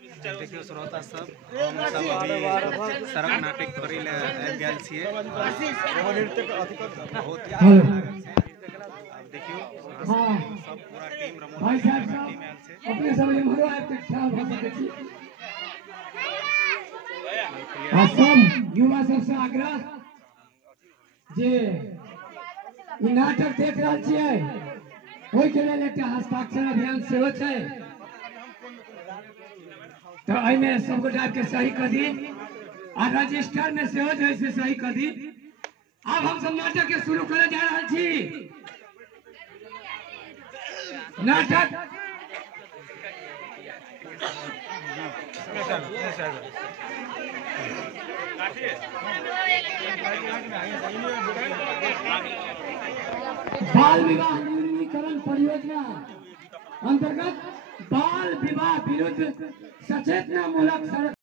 देखियो श्रोता सब हम सब अभी सड़क नाटक करे ले गेल छिए। बहुत अब देखियो सब पूरा टीम रमोल टीम आयल छे। अपने सब इम्हरो आबि के ख्याल भ सकै छी। आ सब युवा सबसे आग्रह जे ई नाटक देख रहल छियै ओहि के लेल एकटा हस्ताक्षर अभियान सेहो छै, तो एहिमे सब गोटा के सही कर दी आ रजिस्टर में सेहो जे है सही कर दी। अब हम सब नाटक के शुरू करे जा रहल छी। नाटक बाल विवाह न्यूनीकरण परियोजना अंतर्गत बाल विवाह विरुद्ध सचेतना मूलक